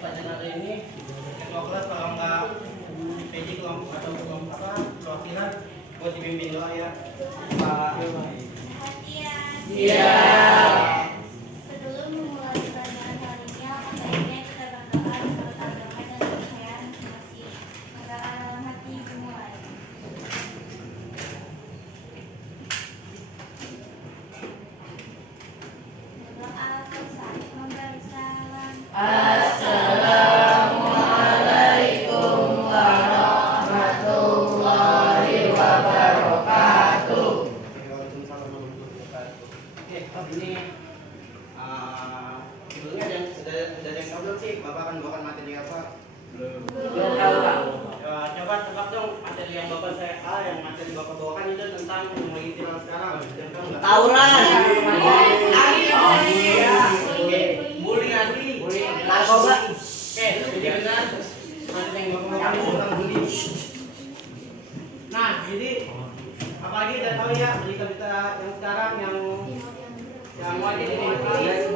pelajaran hari ini ketua kelas kalau nggak PJ kelompok atau kelompok apa perwakilan buat dibimbing doa ya Pak. Iya. Sebelum memulai pelajaran hari ini, alangkah baiknya kita berdoa menurut agama dan kepercayaan masing-masing. Maka dalam hati dimulai. Berdoa selesai, memberi salam. Assalamualaikum warahmatullahi wabarakatuh. Waalaikumsalam warahmatullahi wabarakatuh. Oke, ini sebelumnya sudah ada yang tahu belum sih Bapak akan bawakan materi apa? Belum tahu, Pak. Coba tebak dong materi yang Bapak yang materi Bapak bawakan itu tentang yang lagi viral sekarang. Tauran. Oke, bullying lagi. Narkoba. Oke, jadi benar materi yang Bapak bawakan itu tentang bullying. Nah, jadi apalagi udah tahu ya berita-berita yang sekarang yang wajib ini akan yang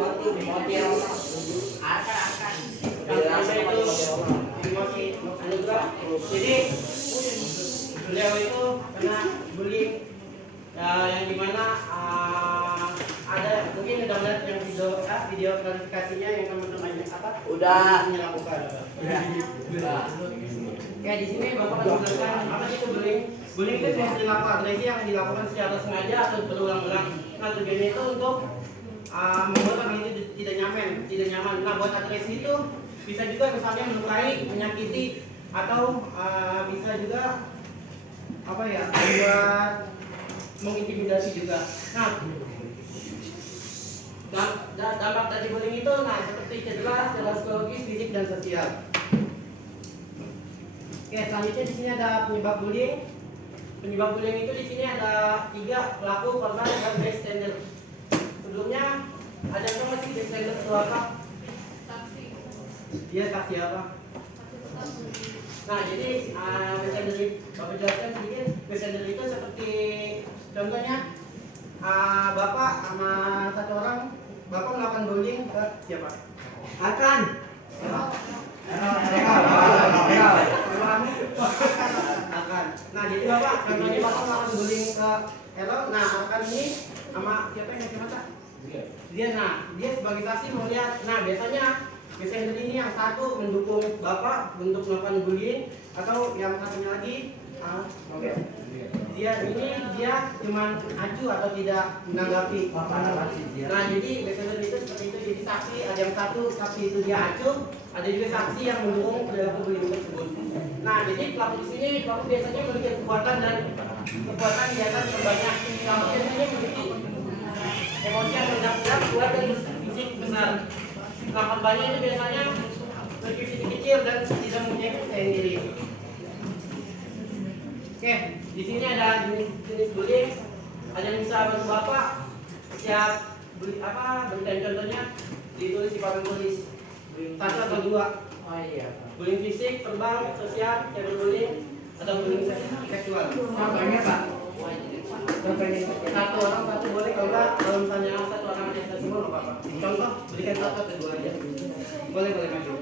itu emosi anugerah. Jadi beliau itu kena bullying yang dimana ada mungkin udah melihat yang video klarifikasinya yang teman-teman Udah. lakukan. Udah. Ya di sini Bapak akan menjelaskan apa sih itu bullying. Bullying itu suatu perilaku agresi yang dilakukan secara sengaja atau berulang-ulang. Nah tujuannya itu untuk membuat orang itu tidak nyaman. Nah buat agresi itu bisa juga misalnya melukai, menyakiti, atau bisa juga apa ya membuat mengintimidasi juga. Nah dampak dari bullying itu seperti cedera psikologis, fisik dan sosial. Oke, selanjutnya di sini ada penyebab bullying. Penyebab bullying itu di sini ada 3, pelaku, korban, dan bystander. Sebelumnya ada yang masih bystander itu apa? Saksi. Dia saksi apa? Nah, jadi bystander Bapak jelaskan sedikit. Bystander itu seperti contohnya Bapak sama satu orang, Bapak melakukan bullying ke siapa? Akan. Akan. Nah, jadi Bapak contohnya Bapak melakukan bullying ke Elo. Nah, akan ini sama siapa yang ngasih mata? Dia. Nah, dia sebagai saksi melihat. Nah, biasanya ini yang satu mendukung Bapak untuk melakukan bullying, atau yang satunya lagi dia cuma acu atau tidak menanggapi. Nah, jadi biasanya itu seperti itu. Jadi saksi ada yang satu saksi itu dia acu, ada juga saksi yang mendukung perilaku bullying tersebut. Nah, jadi pelaku di sini pelaku biasanya memiliki kekuatan di atas terbanyak. Pelaku biasanya memiliki emosi yang rendah, kuat dan fisik besar. Nah, korbannya itu biasanya lebih fisik kecil dan tidak mempunyai kepercayaan diri. Oke, di sini ada jenis bullying. Ada yang bisa bantu Bapak siap berikan contohnya ditulis di papan tulis 1 atau 2. Oh iya. Bullying fisik, verbal, sosial, cyberbullying, atau bullying seksual. Contohnya, Pak. Satu orang satu boleh, kalau misalnya satu orang ada yang semua nggak apa-apa. Contoh berikan 1 atau 2 aja. Boleh maju.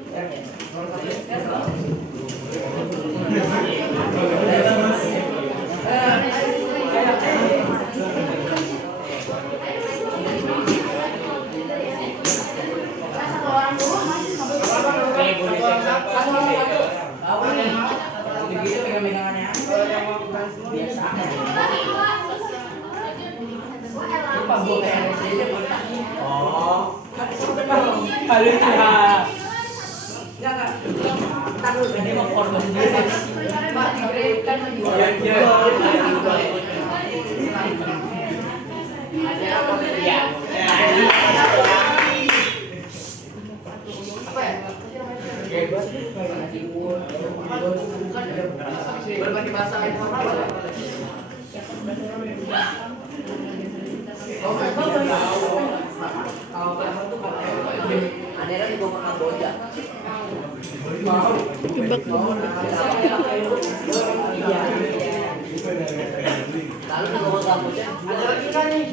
Berbagi bahasa informal. Kalau kamu tuh Anera dibawa ke Kamboja. Lalu dibawa ke Kamboja. Ada lagi kan nih?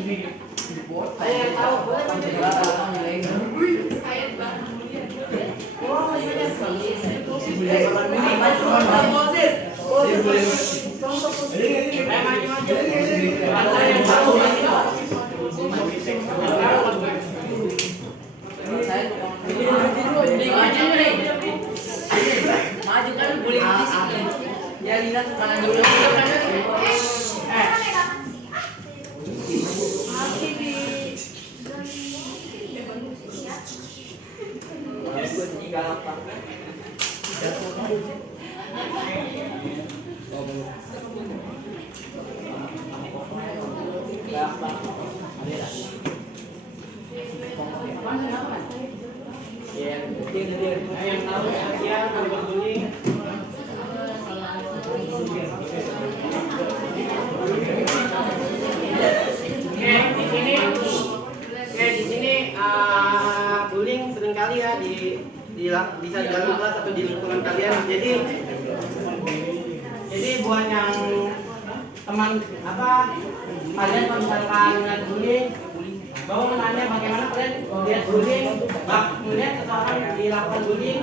Saya yang tahu boleh. Saya Maju kan boleh fisik nih. Ya lihat tangan dulu. Yang tahu ya kalau berguling. Di sini bullying seringkali ya bisa di dalam kelas atau di lingkungan kalian. Jadi buat yang teman kalian kalau misalkan melihat bullying, bahwa menanya bagaimana kalian melihat bullying, melihat seseorang dilakukan bullying,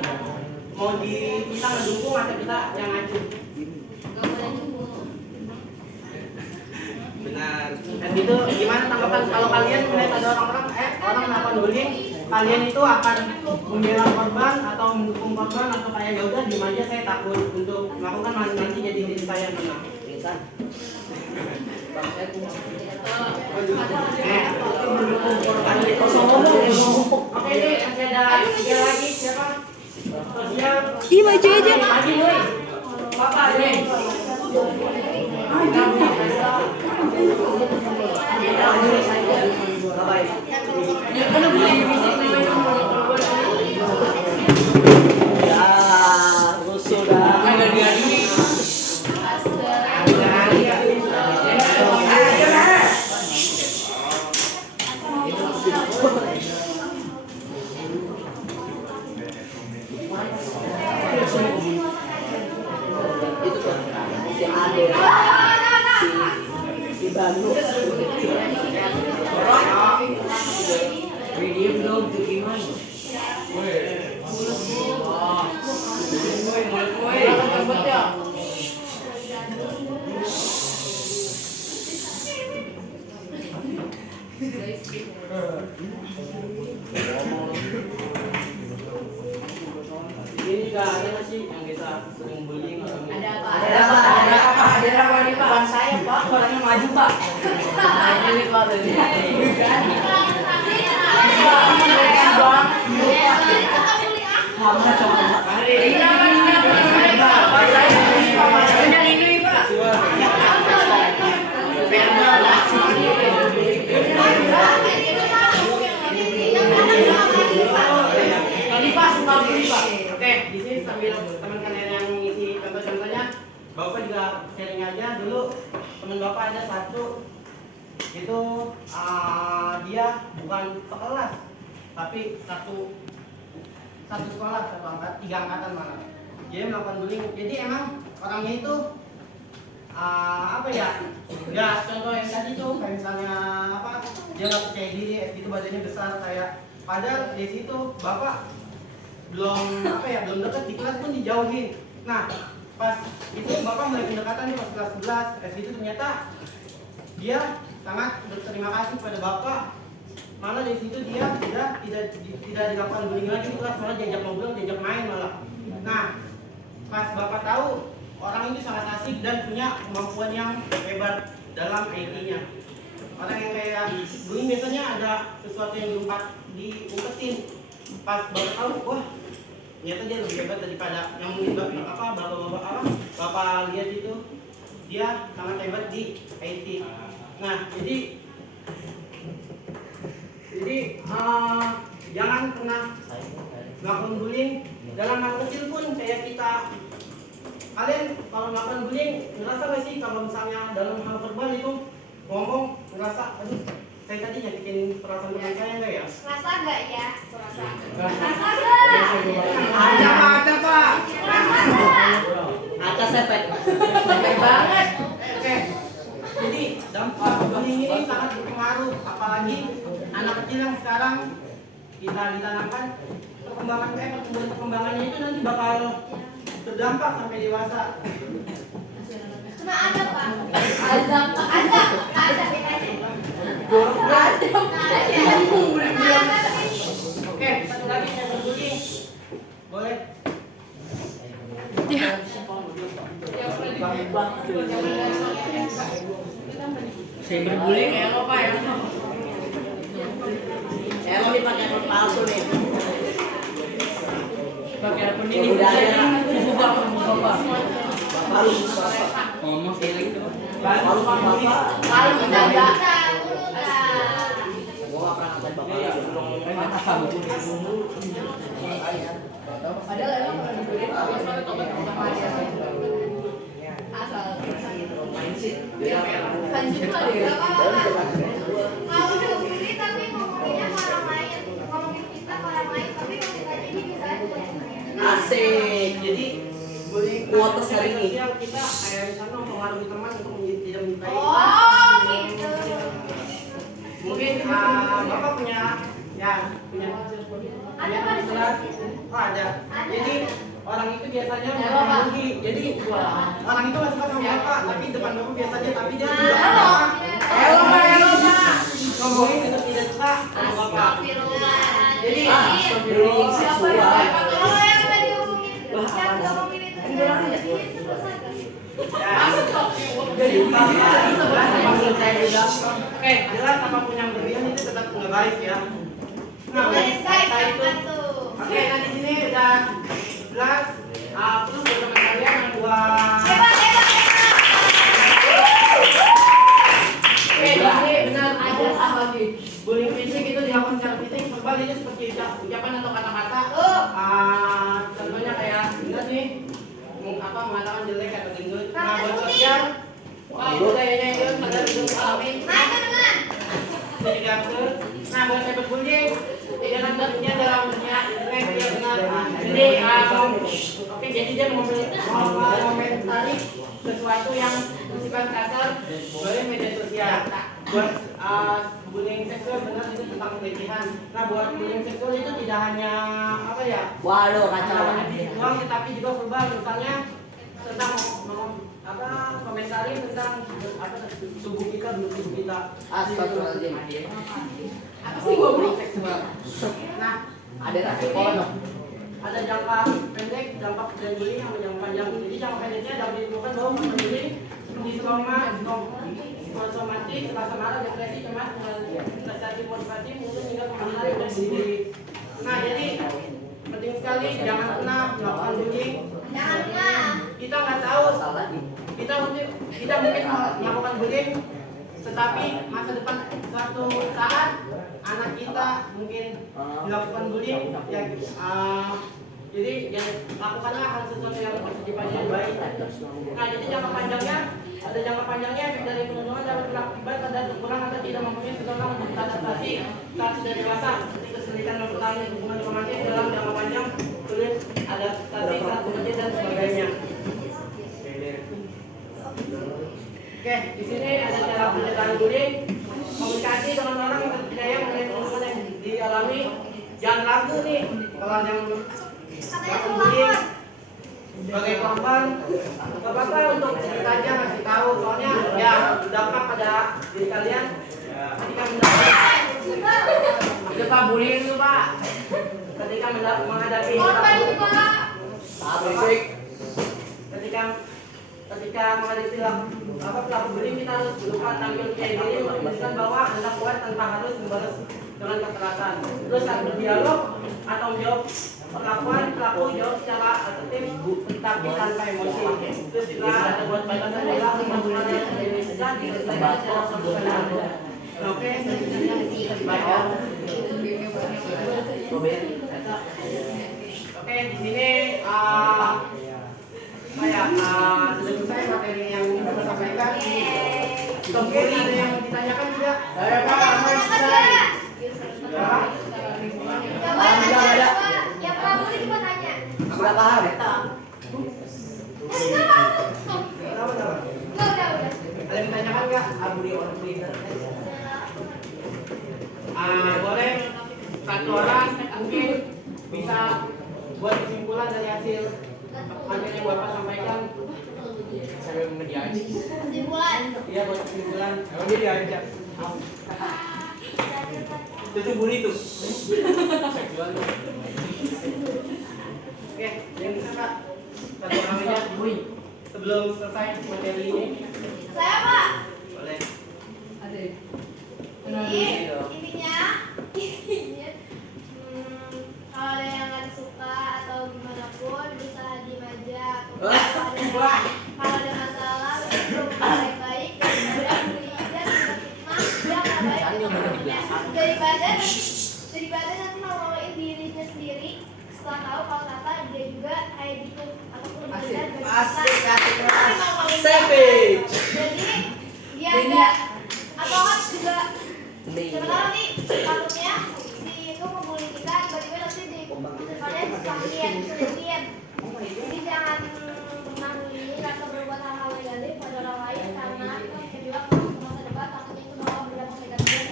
mau kita mendukung atau kita yang ngacu. Benar. Dan itu gimana tanggapan kalau kalian melihat ada orang melakukan bullying, kalian itu akan membela korban atau mendukung korban atau kayak ya udah diem aja, saya takut untuk melakukan nanti jadi diri saya menang. Oke nih, masih ada tiga lagi siapa? Ih, maju aja. Bapak nih. Ini juga ada nggak sih yang bisa sering bullying atau Ada apa nih Pak? Bukan saya Pak, orangnya maju Pak. Nah, ini Pak tadi. Oke, di sini sambil teman kalian yang ngisi contoh-contohnya, Bapak juga sharing aja dulu. Teman Bapak ada satu, itu dia bukan sekelas, tapi satu sekolah, satu angkat, 3 angkatan malah. Dia melakukan bullying. Jadi emang orangnya itu apa ya? Ya contoh yang tadi tuh, kayak misalnya dia nggak percaya diri, itu badannya besar kayak. Padahal di situ Bapak belum dekat di kelas pun dijauhin. Nah, pas itu Bapak mulai pendekatan pas kelas 11, itu ternyata dia sangat berterima kasih pada Bapak. Malah dari situ dia tidak dilakukan bullying lagi di kelas, malah diajak ngobrol, diajak main malah. Nah, pas Bapak tahu orang ini sangat asik dan punya kemampuan yang hebat dalam IT-nya. Orang yang kayak bullying biasanya ada sesuatu yang diumpetin. Pas Bapak tahu, wah ternyata dia lebih hebat daripada yang mungkin Bapak lihat itu. Dia sangat hebat di IT. Nah, jadi jangan pernah melakukan bullying dalam hal kecil pun. Kayak kalian kalau melakukan bullying, ngerasa gak sih kalau misalnya dalam hal verbal itu ngomong, ngerasa aduh saya tadi nyakitin perasaan teman saya enggak ya? Rasa enggak ya? Rasa enggak? Ada Pak. Atas efek banget. Oke. Jadi dampak bullying ini sangat berpengaruh, apalagi anak kecil yang sekarang kita ditanamkan pertumbuhan perkembangannya itu nanti bakal terdampak sampai dewasa. Kena ada Pak. Azab. Ada bedanya. Oke, satu lagi saya berbullying. Boleh? Saya berbullying ya lo Pak ya. Ya lo nih pakai akun palsu nih. Pakai akun ini buku bapak. Ngomong silik tuh. Baru bapak. Kalau kita enggak Gua nggak pernah ngatain bapak. padahal emang kalau dibully asal lanjut kali ya. Mau dibully tapi ngomongnya ke orang lain, ngomongin kita ke orang lain, tapi ngomongin aja dia bisa aja buat saya. Asik. Jadi Bullying kuota hari ini. sosial kita kayak misalnya mempengaruhi teman untuk tidak menyukai. Oh, gitu. Mungkin bapak punya Ada Pak di sini? Oh ada. Jadi orang itu biasanya Halo, Pak. mempengaruhi. Jadi orang itu nggak suka sama bapak, tapi depan bapak biasanya, tapi dia tidak Halo. Halo, Pak. ngomongin itu tidak suka sama bapak. Astagfirullah. Jadi bullying seksual. Kalau yang tadi ngomongin, yang ngomongin itu jadi maksud saya juga. Oke, jelas apapun yang berlebihan itu tetap nggak baik ya. Nah, boleh guys, kata itu. jangan tuh. Oke, nah di sini udah jelas. Aku buat teman kalian yang buat. Hebat. Oke, di sini benar ada lagi. Bullying fisik itu dilakukan secara fisik, verbal itu seperti ucapan atau kata-kata. Contohnya kayak benar nih, mengatakan jelek atau gendut. Nah, buat sosial, wah itu kayaknya itu padahal itu alami. Nah, itu dengan. Nah, buat cyberbullying, tidak tentunya dalam dunia internet dia benar. Jadi, oke, jadi dia mengomentari sesuatu yang bersifat kasar melalui media sosial. Buat bullying seksual benar itu tentang pelecehan. Nah, buat bullying seksual itu tidak hanya apa ya? Waduh, kacau. Doang, tetapi juga verbal, misalnya tentang komentari tentang tubuh kita, bentuk tubuh kita. Astagfirullahaladzim. Apa sih gua bullying seksual? Nah, Ada rasa kono. ada jangka pendek, dampak dari bullying sama jangka panjang. Jadi jangka pendeknya dapat ditemukan bahwa bullying seperti trauma, psikosomatis, rasa marah, depresi, cemas, prestasi motivasi, mungkin hingga pengalaman dari diri. Nah, jadi penting sekali jangan pernah melakukan bullying. Jangan pernah. Kita nggak tahu, kita mungkin melakukan bullying, tetapi masa depan suatu saat anak kita mungkin dilakukan bullying, ya, jadi lakukanlah hal sesuatu yang positif aja yang baik. Nah, jadi jangka panjangnya efek dari penurunan dapat berakibat pada kurang atau tidak mempunyai seseorang untuk beradaptasi saat sudah dewasa, seperti kesulitan mempertahankan hubungan romantis dalam jangka panjang, sulit adaptasi saat bekerja dan sebagainya. Oke, di sini ada cara pencegahan bullying. Komunikasi dengan orang yang terpercaya mengenai pengalaman yang dialami. Jangan ragu nih kalau yang melakukan bullying sebagai korban. Gak apa-apa untuk kita aja ngasih tahu, soalnya ya berdampak pada diri kalian. Ketika itu Pak bullying itu Pak. Ketika menghadapi Korban itu Pak. ketika menghadapi pelaku bullying, kita harus berusaha tampil percaya diri untuk menunjukkan bahwa Anda kuat tanpa harus membalas dengan kekerasan. Terus saat berdialog atau menjawab perlakuan, pelaku jawab secara asertif tapi tanpa emosi. Terus juga ada buat batasan adalah kemampuan yang Indonesia diselesaikan secara profesional. Oke, dibaca. Oke, di sini sudah selesai materi yang kita sampaikan. Mungkin ada yang ditanyakan tidak? Saya Pak, selesai. Yang pernah bully coba tanya. Sudah paham? Udah. Ada yang ditanyakan nggak? Boleh satu orang mungkin bisa buat hasil materi yang Bapak sampaikan. Saya menjadi. Kesimpulan. Iya, buat kesimpulan. Emang dia diajak. Itu burrito. Seksual. Oke, yang bisa Kak. Satu orangnya sebelum selesai materi ini. Saya Pak. Boleh. Jadi intinya kalau ada yang nggak suka atau gimana pun bisa diem aja. Kalau ada masalah itu baik-baik daripada berikan fitnah yang nggak baik daripada nanti malu-maluin dirinya sendiri setelah tahu kalau ternyata dia juga kayak gitu ataupun berbeda dari Savage. jadi dia enggak atau kan juga sebenarnya nih takutnya si itu membuli kita tiba-tiba nanti di depannya sakit sedikit jadi jangan pernah bullying atau berbuat hal-hal negatif pada orang lain karena itu juga masa depan takutnya itu bakal berdampak negatif pada kita.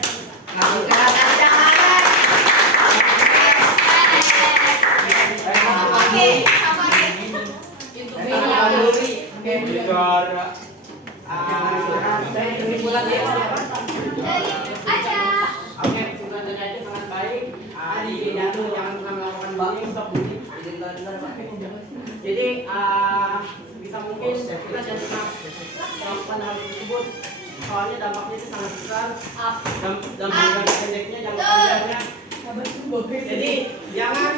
Oke, sama Kesimpulan ya. dari aja. Oke, kesimpulan dari aja sangat baik. Di pidato jangan pernah melakukan bullying, stop bullying. Jadi bisa mungkin kita jangan pernah melakukan hal tersebut. Soalnya dampaknya itu sangat besar. Dampak pendeknya, jangka panjangnya. Jadi jangan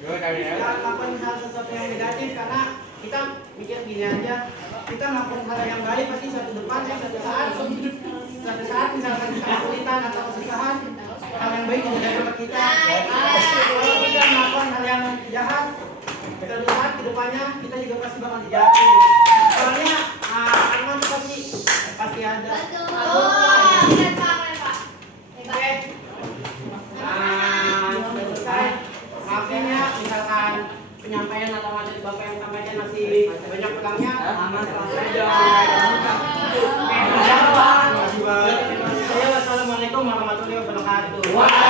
lakukan hal sesuatu yang negatif karena kita mikir gini aja, kita melakukan hal yang baik pasti suatu saat misalkan kita kesulitan atau kesusahan, hal yang baik juga dapat kita. Kalau kita melakukan hal yang jahat, suatu saat kedepannya kita juga pasti bakal dijatuhi. Soalnya aman pasti ada. Betul. Keren Pak. Oke. Sudah selesai. Maafin ya, misalkan penyampaian atau materi Bapak yang sampaikan masih banyak pelangnya. Aman saja. Oke, wassalamualaikum warahmatullahi wabarakatuh.